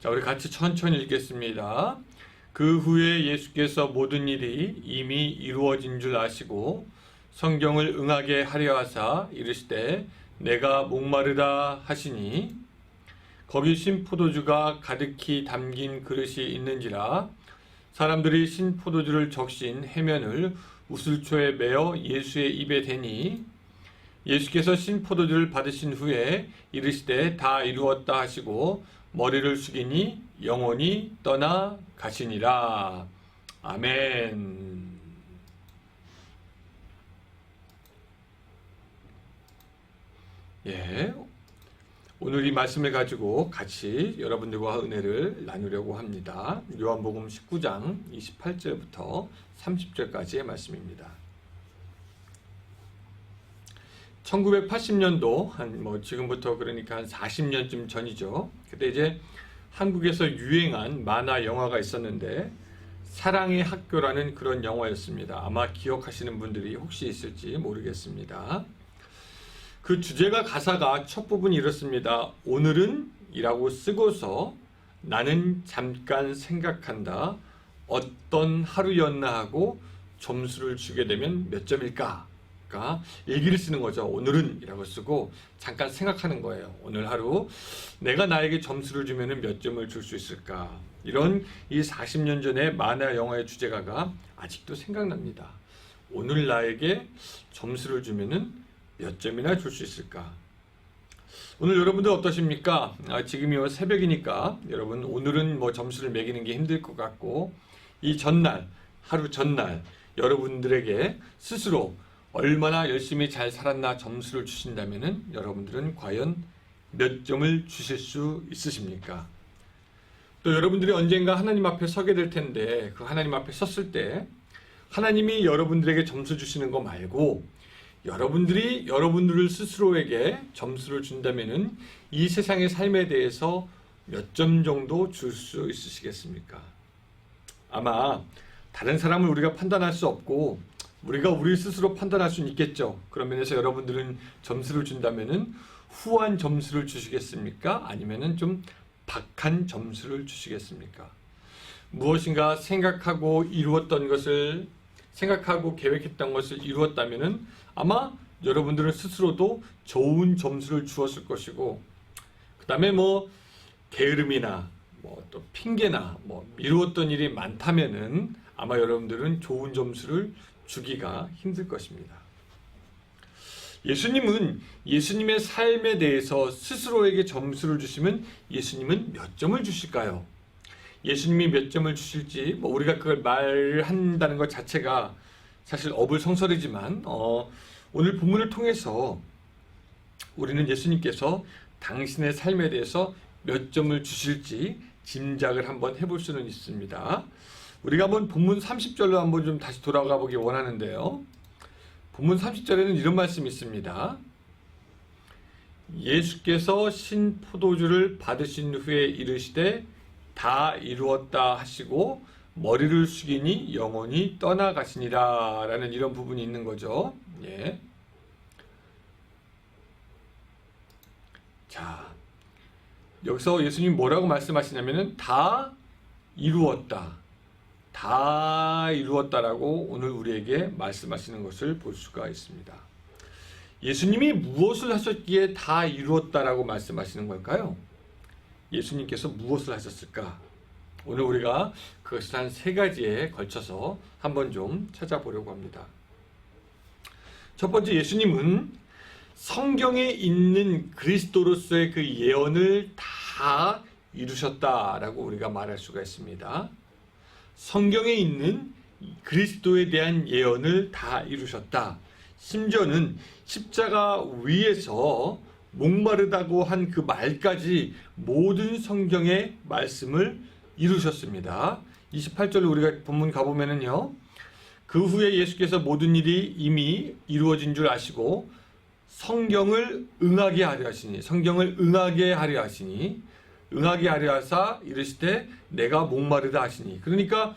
자, 우리 같이 천천히 읽겠습니다. 그 후에 예수께서 모든 일이 이미 이루어진 줄 아시고 성경을 응하게 하려 하사 이르시되 내가 목마르다 하시니 거기 신포도주가 가득히 담긴 그릇이 있는지라 사람들이 신포도주를 적신 해면을 우슬초에 메어 예수의 입에 대니 예수께서 신포도주를 받으신 후에 이르시되 다 이루었다 하시고 머리를 숙이니 영원히 떠나 가시니라. 아멘. 예, 오늘 이 말씀을 가지고 같이 여러분들과 은혜를 나누려고 합니다. 요한복음 19장 28절부터 30절까지의 말씀입니다. 1980년도 지금부터 그러니까 한 40년쯤 전이죠. 그때 이제 한국에서 유행한 만화 영화가 있었는데 사랑의 학교라는 그런 영화였습니다. 아마 기억하시는 분들이 혹시 있을지 모르겠습니다. 그 주제가 가사가 첫 부분이 이렇습니다. 오늘은 이라고 쓰고서 나는 잠깐 생각한다. 어떤 하루였나 하고 점수를 주게 되면 몇 점일까? 일기를 쓰는 거죠. 오늘은 이라고 쓰고 잠깐 생각하는 거예요. 오늘 하루 내가 나에게 점수를 주면 몇 점을 줄 수 있을까? 이런 이 40년 전의 만화 영화의 주제가가 아직도 생각납니다. 오늘 나에게 점수를 주면 몇 점이나 줄 수 있을까? 오늘 여러분들 어떠십니까? 지금이 새벽이니까 여러분 오늘은 점수를 매기는 게 힘들 것 같고 이 전날, 하루 전날 여러분들에게 스스로 얼마나 열심히 잘 살았나 점수를 주신다면 여러분들은 과연 몇 점을 주실 수 있으십니까? 또 여러분들이 언젠가 하나님 앞에 서게 될 텐데 그 하나님 앞에 섰을 때 하나님이 여러분들에게 점수 주시는 거 말고 여러분들이 여러분들 스스로에게 점수를 준다면 이 세상의 삶에 대해서 몇 점 정도 줄 수 있으시겠습니까? 아마 다른 사람을 우리가 판단할 수 없고 우리가 우리 스스로 판단할 수는 있겠죠. 그런 면에서 여러분들은 점수를 준다면은 후한 점수를 주시겠습니까? 아니면은 좀 박한 점수를 주시겠습니까? 무엇인가 생각하고 이루었던 것을 생각하고 계획했던 것을 이루었다면은 아마 여러분들은 스스로도 좋은 점수를 주었을 것이고 그 다음에 게으름이나 또 핑계나 미루었던 일이 많다면은 아마 여러분들은 좋은 점수를 주기가 힘들 것입니다. 예수님은 예수님의 삶에 대해서 스스로에게 점수를 주시면 예수님은 몇 점을 주실까요? 예수님이 몇 점을 주실지 우리가 그걸 말한다는 것 자체가 사실 어불성설이지만 오늘 본문을 통해서 우리는 예수님께서 당신의 삶에 대해서 몇 점을 주실지 짐작을 한번 해볼 수는 있습니다. 우리가 한번 본문 30절로 한번 좀 다시 돌아가 보기 원하는데요. 본문 30절에는 이런 말씀이 있습니다. 예수께서 신포도주를 받으신 후에 이르시되 다 이루었다 하시고 머리를 숙이니 영원히 떠나가시니라 라는 이런 부분이 있는 거죠. 예. 자, 여기서 예수님이 뭐라고 말씀하시냐면은 다 이루었다. 다 이루었다라고 오늘 우리에게 말씀하시는 것을 볼 수가 있습니다. 예수님이 무엇을 하셨기에 다 이루었다라고 말씀하시는 걸까요? 예수님께서 무엇을 하셨을까? 오늘 우리가 그것을 한 3가지에 걸쳐서 한번 좀 찾아보려고 합니다. 첫 번째, 예수님은 성경에 있는 그리스도로서의 그 예언을 다 이루셨다라고 우리가 말할 수가 있습니다. 성경에 있는 그리스도에 대한 예언을 다 이루셨다. 심지어는 십자가 위에서 목마르다고 한 그 말까지 모든 성경의 말씀을 이루셨습니다. 28절로 우리가 본문 가보면은요. 그 후에 예수께서 모든 일이 이미 이루어진 줄 아시고 성경을 응하게 하려 하시니 응하게 하려 하사 이르시되 내가 목마르다 하시니 그러니까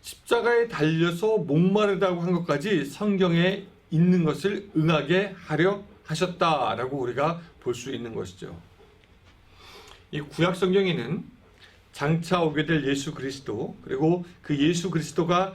십자가에 달려서 목마르다고 한 것까지 성경에 있는 것을 응하게 하려 하셨다라고 우리가 볼 수 있는 것이죠. 이 구약 성경에는 장차 오게 될 예수 그리스도, 그리고 그 예수 그리스도가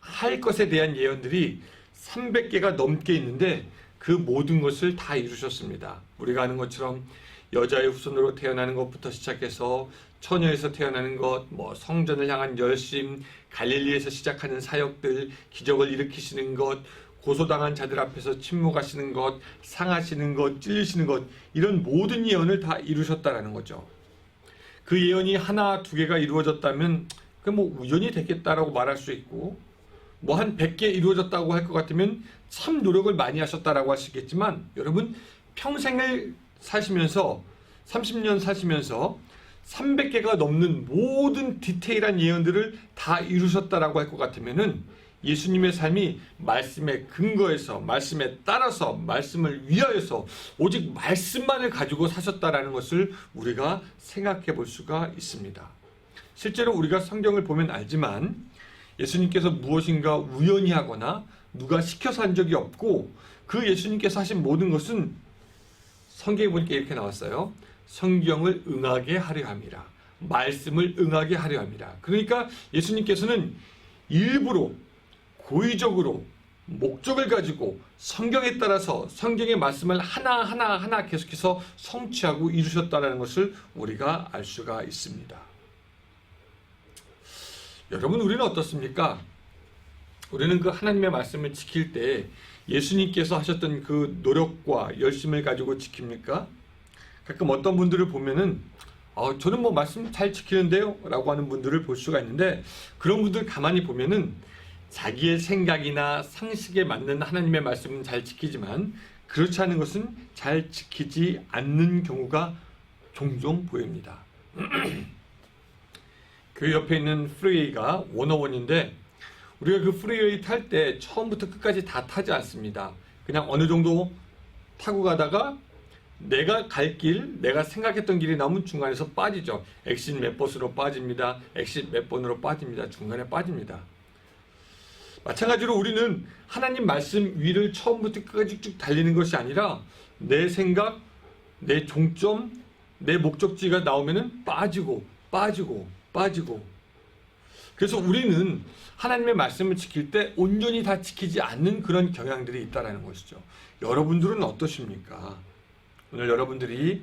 할 것에 대한 예언들이 300개가 넘게 있는데 그 모든 것을 다 이루셨습니다. 우리가 아는 것처럼 여자의 후손으로 태어나는 것부터 시작해서 처녀에서 태어나는 것, 성전을 향한 열심, 갈릴리에서 시작하는 사역들, 기적을 일으키시는 것, 고소당한 자들 앞에서 침묵하시는 것, 상하시는 것, 찔리시는 것, 이런 모든 예언을 다 이루셨다라는 거죠. 그 예언이 하나, 두 개가 이루어졌다면 그 우연이 됐겠다라고 말할 수 있고, 한 100개 이루어졌다고 할 것 같으면 참 노력을 많이 하셨다라고 할 수 있겠지만, 여러분 평생을 사시면서 30년 사시면서 300개가 넘는 모든 디테일한 예언들을 다 이루셨다라고 할 것 같으면은 예수님의 삶이 말씀에 근거해서, 말씀에 따라서, 말씀을 위하여서 오직 말씀만을 가지고 사셨다라는 것을 우리가 생각해 볼 수가 있습니다. 실제로 우리가 성경을 보면 알지만 예수님께서 무엇인가 우연히 하거나 누가 시켜서 한 적이 없고, 그 예수님께서 하신 모든 것은 성경에 보니까 이렇게 나왔어요. 성경을 응하게 하려 함이라. 말씀을 응하게 하려 함이라. 그러니까 예수님께서는 일부러 고의적으로 목적을 가지고 성경에 따라서 성경의 말씀을 하나하나 계속해서 성취하고 이루셨다는 것을 우리가 알 수가 있습니다. 여러분, 우리는 어떻습니까? 우리는 그 하나님의 말씀을 지킬 때 예수님께서 하셨던 그 노력과 열심을 가지고 지킵니까? 가끔 어떤 분들을 보면은 저는 말씀 잘 지키는데요 라고 하는 분들을 볼 수가 있는데, 그런 분들 가만히 보면은 자기의 생각이나 상식에 맞는 하나님의 말씀은 잘 지키지만 그렇지 않은 것은 잘 지키지 않는 경우가 종종 보입니다. 그 옆에 있는 프리웨이가 101인데 우리가 그 프리웨이 탈 때 처음부터 끝까지 다 타지 않습니다. 그냥 어느 정도 타고 가다가 내가 갈 길, 내가 생각했던 길이 나오면 중간에서 빠지죠. 엑sit 몇 번으로 빠집니다. 엑sit 몇 번으로 빠집니다. 중간에 빠집니다. 마찬가지로 우리는 하나님 말씀 위를 처음부터 끝까지 쭉 달리는 것이 아니라 내 생각, 내 종점, 내 목적지가 나오면은 빠지고 그래서 우리는 하나님의 말씀을 지킬 때 온전히 다 지키지 않는 그런 경향들이 있다는 것이죠. 여러분들은 어떠십니까? 오늘 여러분들이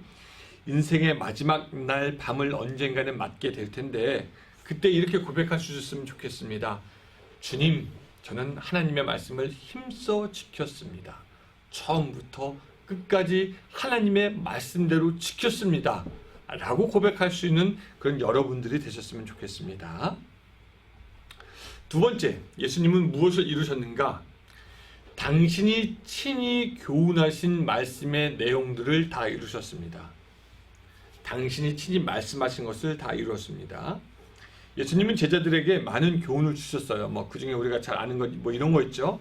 인생의 마지막 날 밤을 언젠가는 맞게 될 텐데 그때 이렇게 고백할 수 있었으면 좋겠습니다. 주님, 저는 하나님의 말씀을 힘써 지켰습니다. 처음부터 끝까지 하나님의 말씀대로 지켰습니다. 라고 고백할 수 있는 그런 여러분들이 되셨으면 좋겠습니다. 두 번째, 예수님은 무엇을 이루셨는가? 당신이 친히 교훈하신 말씀의 내용들을 다 이루셨습니다. 당신이 친히 말씀하신 것을 다 이루었습니다. 예수님은 제자들에게 많은 교훈을 주셨어요. 그 중에 우리가 잘 아는 것, 이런 거 있죠.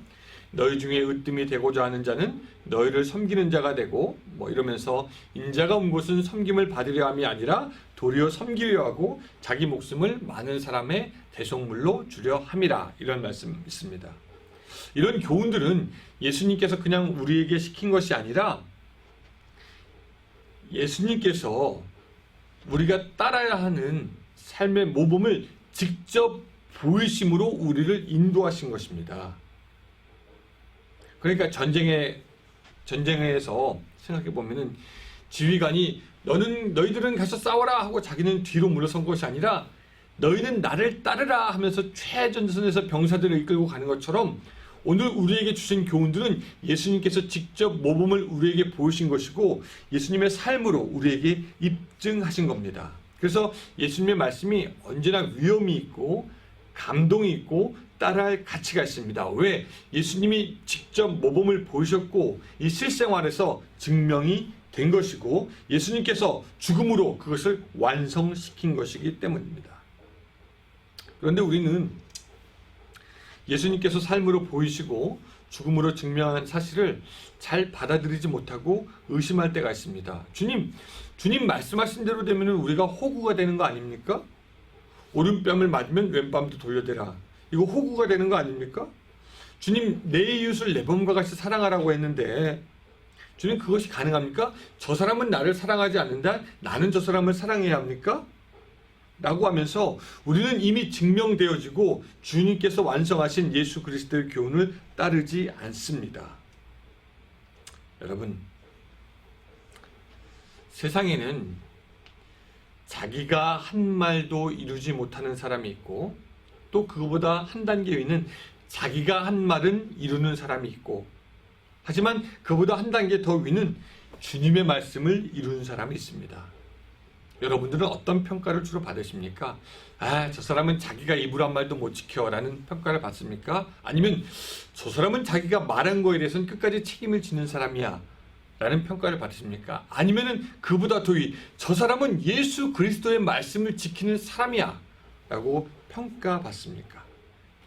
너희 중에 으뜸이 되고자 하는 자는 너희를 섬기는 자가 되고, 이러면서 인자가 온 곳은 섬김을 받으려 함이 아니라 도리어 섬기려 하고 자기 목숨을 많은 사람의 대속물로 주려 함이라. 이런 말씀 있습니다. 이런 교훈들은 예수님께서 그냥 우리에게 시킨 것이 아니라 예수님께서 우리가 따라야 하는 삶의 모범을 직접 보이심으로 우리를 인도하신 것입니다. 그러니까 전쟁에서 생각해 보면은 지휘관이 너희들은 가서 싸워라 하고 자기는 뒤로 물러선 것이 아니라 너희는 나를 따르라 하면서 최전선에서 병사들을 이끌고 가는 것처럼 오늘 우리에게 주신 교훈들은 예수님께서 직접 모범을 우리에게 보이신 것이고 예수님의 삶으로 우리에게 입증하신 겁니다. 그래서 예수님의 말씀이 언제나 위엄이 있고 감동이 있고 따라할 가치가 있습니다. 왜? 예수님이 직접 모범을 보이셨고 이 실생활에서 증명이 된 것이고 예수님께서 죽음으로 그것을 완성시킨 것이기 때문입니다. 그런데 우리는 예수님께서 삶으로 보이시고 죽음으로 증명한 사실을 잘 받아들이지 못하고 의심할 때가 있습니다. 주님 말씀하신 대로 되면 우리가 호구가 되는 거 아닙니까? 오른뺨을 맞으면 왼뺨도 돌려대라. 이거 호구가 되는 거 아닙니까? 주님, 내 이웃을 내 몸과 같이 사랑하라고 했는데 주님, 그것이 가능합니까? 저 사람은 나를 사랑하지 않는다? 나는 저 사람을 사랑해야 합니까? 라고 하면서 우리는 이미 증명되어지고 주님께서 완성하신 예수 그리스도의 교훈을 따르지 않습니다. 여러분, 세상에는 자기가 한 말도 이루지 못하는 사람이 있고, 또 그거보다 한 단계 위는 자기가 한 말은 이루는 사람이 있고, 하지만 그보다 한 단계 더 위는 주님의 말씀을 이루는 사람이 있습니다. 여러분들은 어떤 평가를 주로 받으십니까? 저 사람은 자기가 입으로 한 말도 못 지켜 라는 평가를 받습니까? 아니면 저 사람은 자기가 말한 거에 대해서는 끝까지 책임을 지는 사람이야 라는 평가를 받으십니까? 아니면은 그보다 더 위, 저 사람은 예수 그리스도의 말씀을 지키는 사람이야 라고 평가받습니까?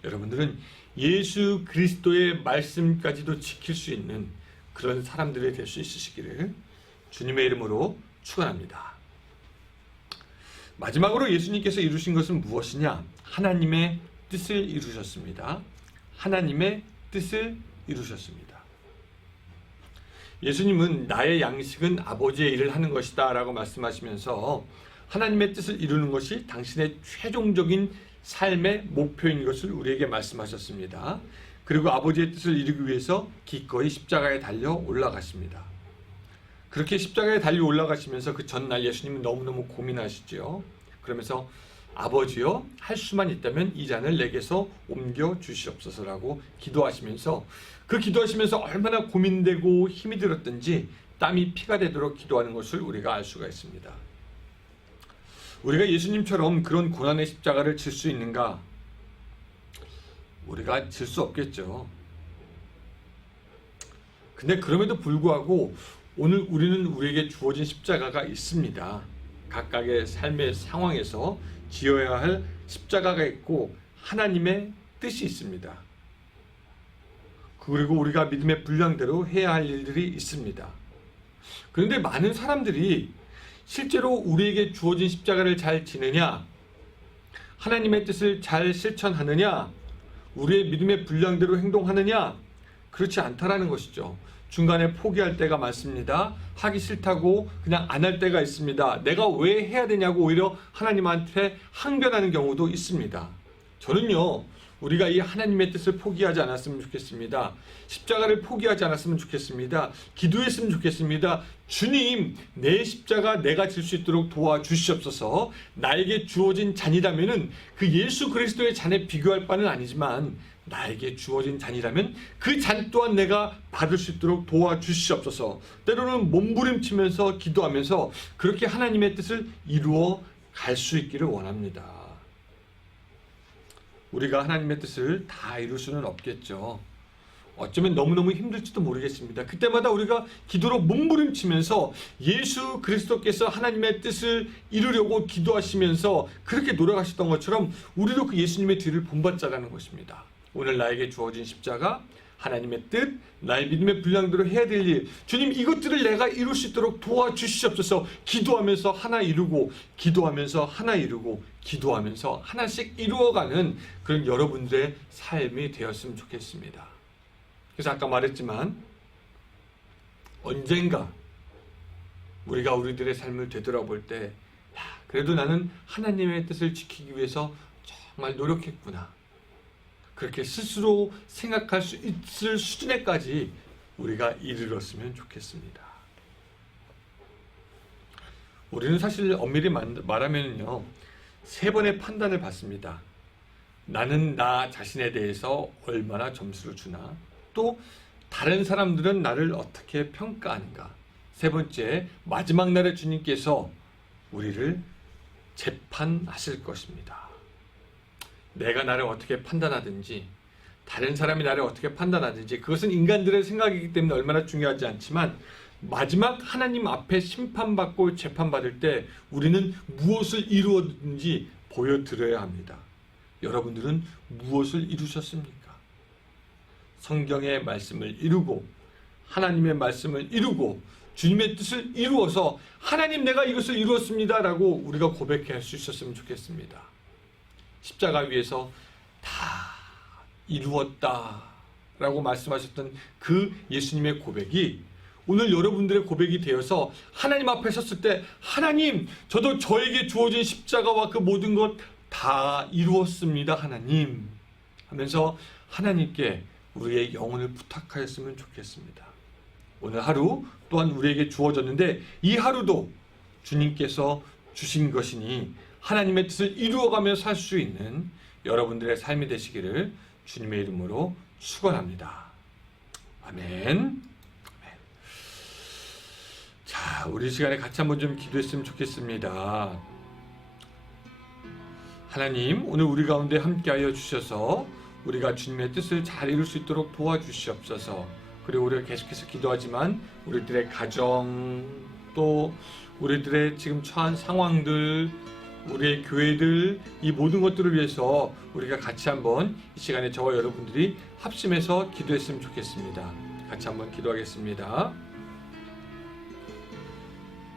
여러분들은 예수 그리스도의 말씀까지도 지킬 수 있는 그런 사람들이 될 수 있으시기를 주님의 이름으로 축원합니다. 마지막으로 예수님께서 이루신 것은 무엇이냐? 하나님의 뜻을 이루셨습니다. 하나님의 뜻을 이루셨습니다. 예수님은 나의 양식은 아버지의 일을 하는 것이다 라고 말씀하시면서 하나님의 뜻을 이루는 것이 당신의 최종적인 삶의 목표인 것을 우리에게 말씀하셨습니다. 그리고 아버지의 뜻을 이루기 위해서 기꺼이 십자가에 달려 올라가십니다. 그렇게 십자가에 달려 올라가시면서 그 전날 예수님은 너무너무 고민하시죠. 그러면서 아버지여, 할 수만 있다면 이 잔을 내게서 옮겨 주시옵소서라고 기도하시면서, 그 기도하시면서 얼마나 고민되고 힘이 들었든지 땀이 피가 되도록 기도하는 것을 우리가 알 수가 있습니다. 우리가 예수님처럼 그런 고난의 십자가를 질 수 있는가? 우리가 질 수 없겠죠. 근데 그럼에도 불구하고 오늘 우리는 우리에게 주어진 십자가가 있습니다. 각각의 삶의 상황에서 지어야 할 십자가가 있고 하나님의 뜻이 있습니다. 그리고 우리가 믿음의 분량대로 해야 할 일들이 있습니다. 그런데 많은 사람들이 실제로 우리에게 주어진 십자가를 잘 지느냐, 하나님의 뜻을 잘 실천하느냐, 우리의 믿음의 분량대로 행동하느냐, 그렇지 않다라는 것이죠. 중간에 포기할 때가 많습니다. 하기 싫다고 그냥 안 할 때가 있습니다. 내가 왜 해야 되냐고 오히려 하나님한테 항변하는 경우도 있습니다. 저는요, 우리가 이 하나님의 뜻을 포기하지 않았으면 좋겠습니다. 십자가를 포기하지 않았으면 좋겠습니다. 기도했으면 좋겠습니다. 주님, 내 십자가 내가 질 수 있도록 도와주시옵소서. 나에게 주어진 잔이라면은 그 예수 그리스도의 잔에 비교할 바는 아니지만 나에게 주어진 잔이라면 그 잔 또한 내가 받을 수 있도록 도와주시옵소서. 때로는 몸부림치면서 기도하면서 그렇게 하나님의 뜻을 이루어 갈 수 있기를 원합니다. 우리가 하나님의 뜻을 다 이룰 수는 없겠죠. 어쩌면 너무너무 힘들지도 모르겠습니다. 그때마다 우리가 기도로 몸부림치면서 예수 그리스도께서 하나님의 뜻을 이루려고 기도하시면서 그렇게 노력하셨던 것처럼 우리도 그 예수님의 뒤를 본받자라는 것입니다. 오늘 나에게 주어진 십자가, 하나님의 뜻, 나의 믿음의 분량대로 해야 될 일, 주님 이것들을 내가 이룰 수 있도록 도와주시옵소서. 기도하면서 하나 이루고, 기도하면서 하나 이루고, 기도하면서 하나씩 이루어가는 그런 여러분들의 삶이 되었으면 좋겠습니다. 그래서 아까 말했지만 언젠가 우리가 우리들의 삶을 되돌아볼 때 그래도 나는 하나님의 뜻을 지키기 위해서 정말 노력했구나, 그렇게 스스로 생각할 수 있을 수준에까지 우리가 이르렀으면 좋겠습니다. 우리는 사실 엄밀히 말하면요, 3번의 판단을 받습니다. 나는 나 자신에 대해서 얼마나 점수를 주나, 또 다른 사람들은 나를 어떻게 평가하는가. 3번째, 마지막 날에 주님께서 우리를 재판하실 것입니다. 내가 나를 어떻게 판단하든지, 다른 사람이 나를 어떻게 판단하든지, 그것은 인간들의 생각이기 때문에 얼마나 중요하지 않지만, 마지막 하나님 앞에 심판받고 재판받을 때 우리는 무엇을 이루었는지 보여드려야 합니다. 여러분들은 무엇을 이루셨습니까? 성경의 말씀을 이루고, 하나님의 말씀을 이루고, 주님의 뜻을 이루어서 하나님 내가 이것을 이루었습니다 라고 우리가 고백할 수 있었으면 좋겠습니다. 십자가 위에서 다 이루었다 라고 말씀하셨던 그 예수님의 고백이 오늘 여러분들의 고백이 되어서 하나님 앞에 섰을 때 하나님, 저도 저에게 주어진 십자가와 그 모든 것 다 이루었습니다 하나님 하면서 하나님께 우리의 영혼을 부탁하였으면 좋겠습니다. 오늘 하루 또한 우리에게 주어졌는데 이 하루도 주님께서 주신 것이니 하나님의 뜻을 이루어가며 살 수 있는 여러분들의 삶이 되시기를 주님의 이름으로 축원합니다. 아멘. 자, 우리 시간에 같이 한번 좀 기도했으면 좋겠습니다. 하나님, 오늘 우리 가운데 함께하여 주셔서 우리가 주님의 뜻을 잘 이룰 수 있도록 도와주시옵소서. 그리고 우리가 계속해서 기도하지만 우리들의 가정, 또 우리들의 지금 처한 상황들, 우리의 교회들, 이 모든 것들을 위해서 우리가 같이 한번 이 시간에 저와 여러분들이 합심해서 기도했으면 좋겠습니다. 같이 한번 기도하겠습니다.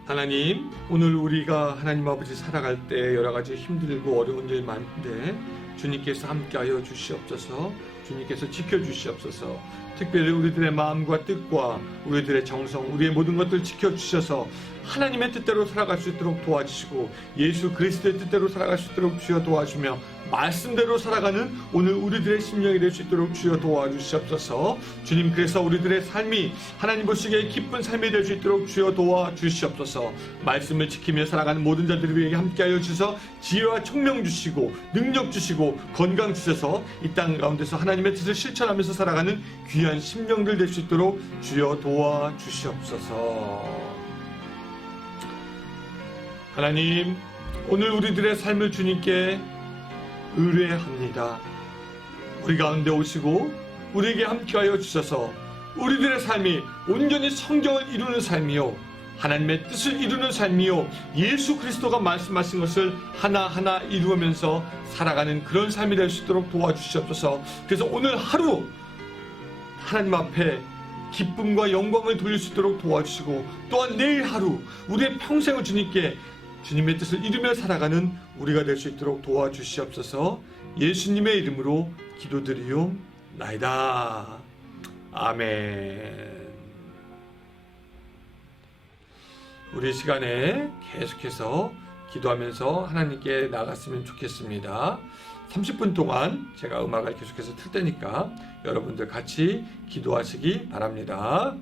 하나님, 오늘 우리가 하나님 아버지 살아갈 때 여러 가지 힘들고 어려운 일 많은데 주님께서 함께하여 주시옵소서. 주님께서 지켜주시옵소서. 특별히 우리들의 마음과 뜻과 우리들의 정성, 우리의 모든 것들을 지켜주셔서 하나님의 뜻대로 살아갈 수 있도록 도와주시고 예수 그리스도의 뜻대로 살아갈 수 있도록 주여 도와주며 말씀대로 살아가는 오늘 우리들의 심령이 될 수 있도록 주여 도와주시옵소서. 주님, 그래서 우리들의 삶이 하나님 보시기에 기쁜 삶이 될 수 있도록 주여 도와주시옵소서. 말씀을 지키며 살아가는 모든 자들을 위해 함께하여 주셔서 지혜와 총명 주시고 능력 주시고 건강 주셔서 이 땅 가운데서 하나님의 뜻을 실천하면서 살아가는 귀한 심령들 될 수 있도록 주여 도와주시옵소서. 하나님, 오늘 우리들의 삶을 주님께 의뢰합니다. 우리 가운데 오시고 우리에게 함께하여 주셔서 우리들의 삶이 온전히 성경을 이루는 삶이요, 하나님의 뜻을 이루는 삶이요, 예수 그리스도가 말씀하신 것을 하나하나 이루면서 살아가는 그런 삶이 될 수 있도록 도와주시옵소서. 그래서 오늘 하루 하나님 앞에 기쁨과 영광을 돌릴 수 있도록 도와주시고 또한 내일 하루 우리의 평생을 주님의 뜻을 이루며 살아가는 우리가 될 수 있도록 도와주시옵소서. 예수님의 이름으로 기도드리옵나이다. 아멘. 우리 시간에 계속해서 기도하면서 하나님께 나갔으면 좋겠습니다. 30분 동안 제가 음악을 계속해서 틀 테니까 여러분들 같이 기도하시기 바랍니다.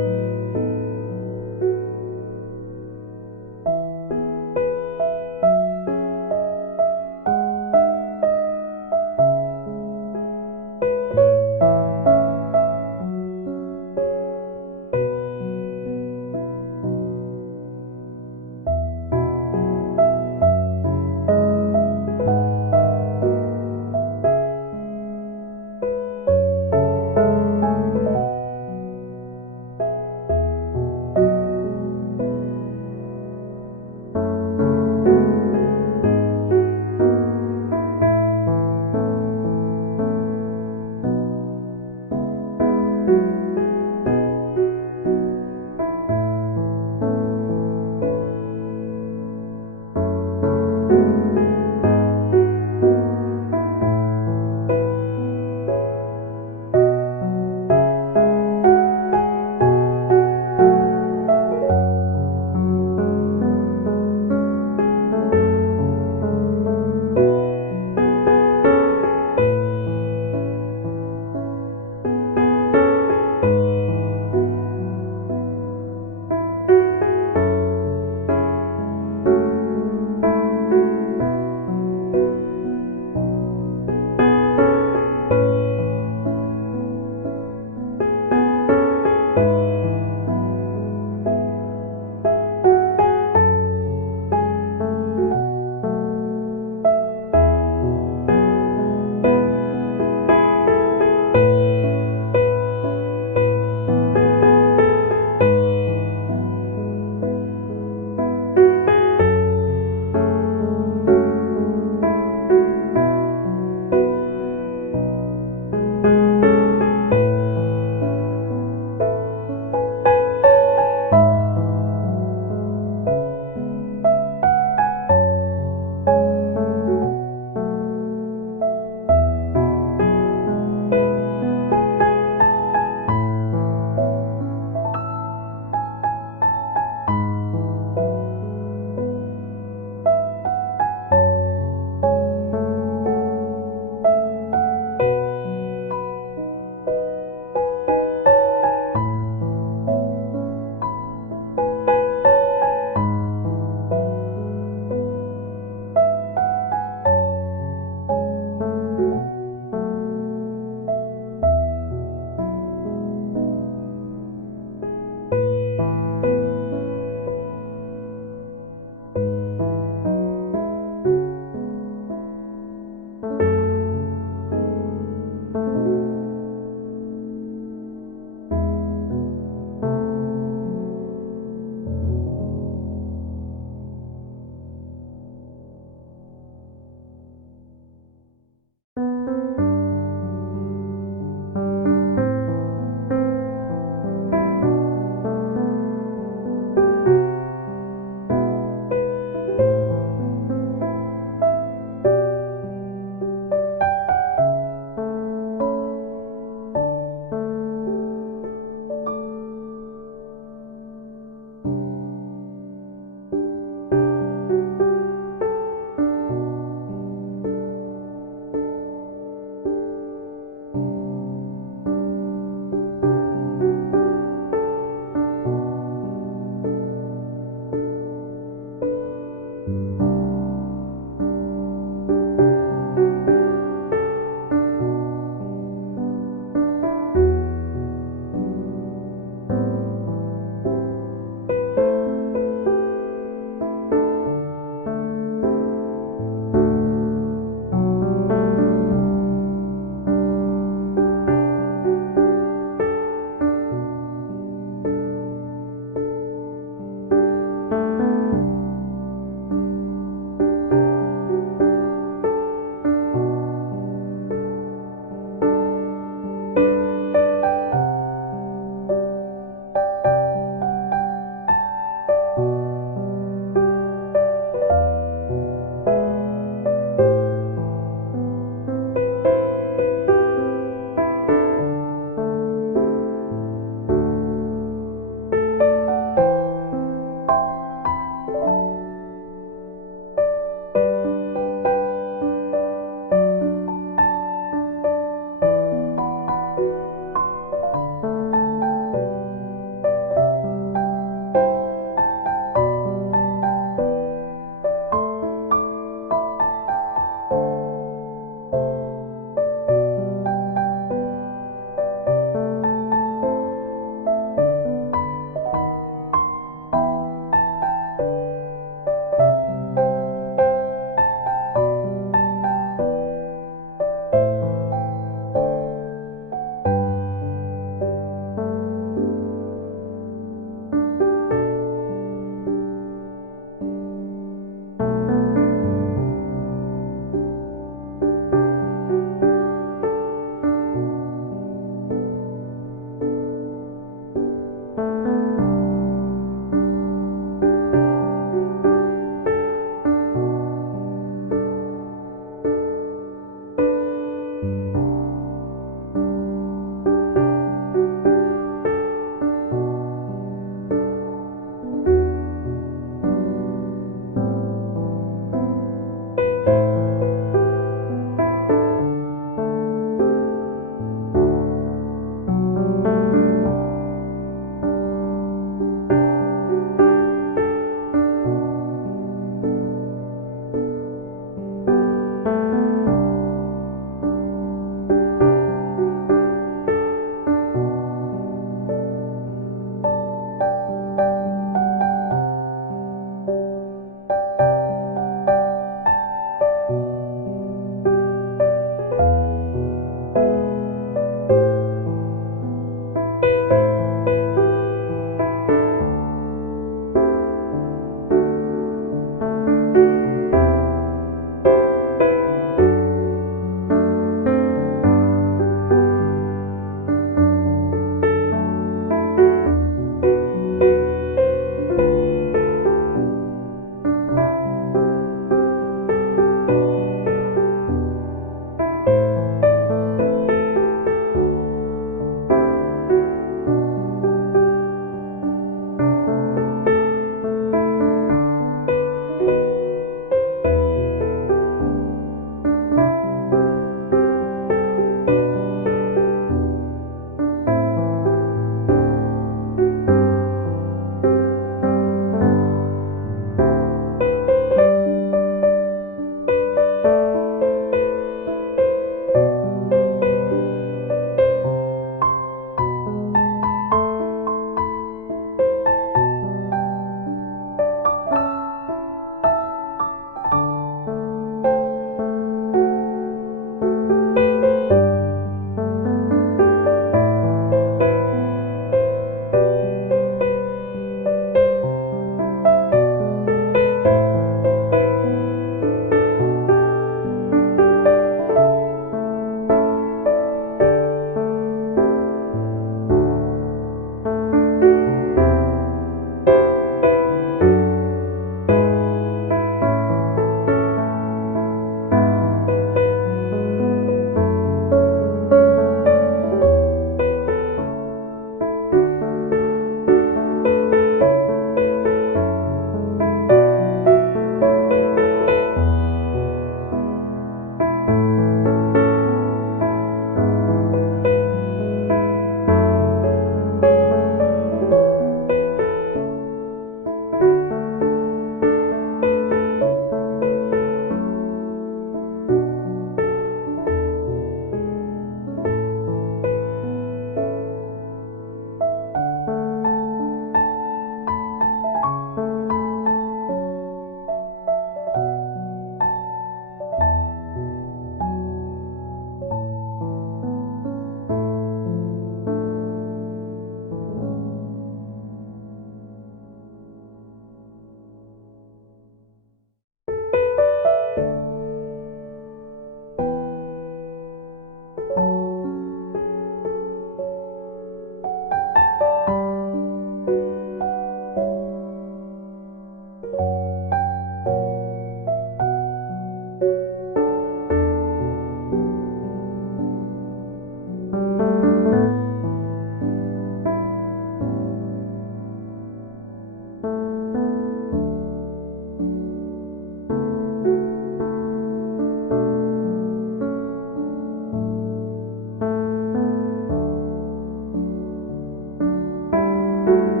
감사합니다.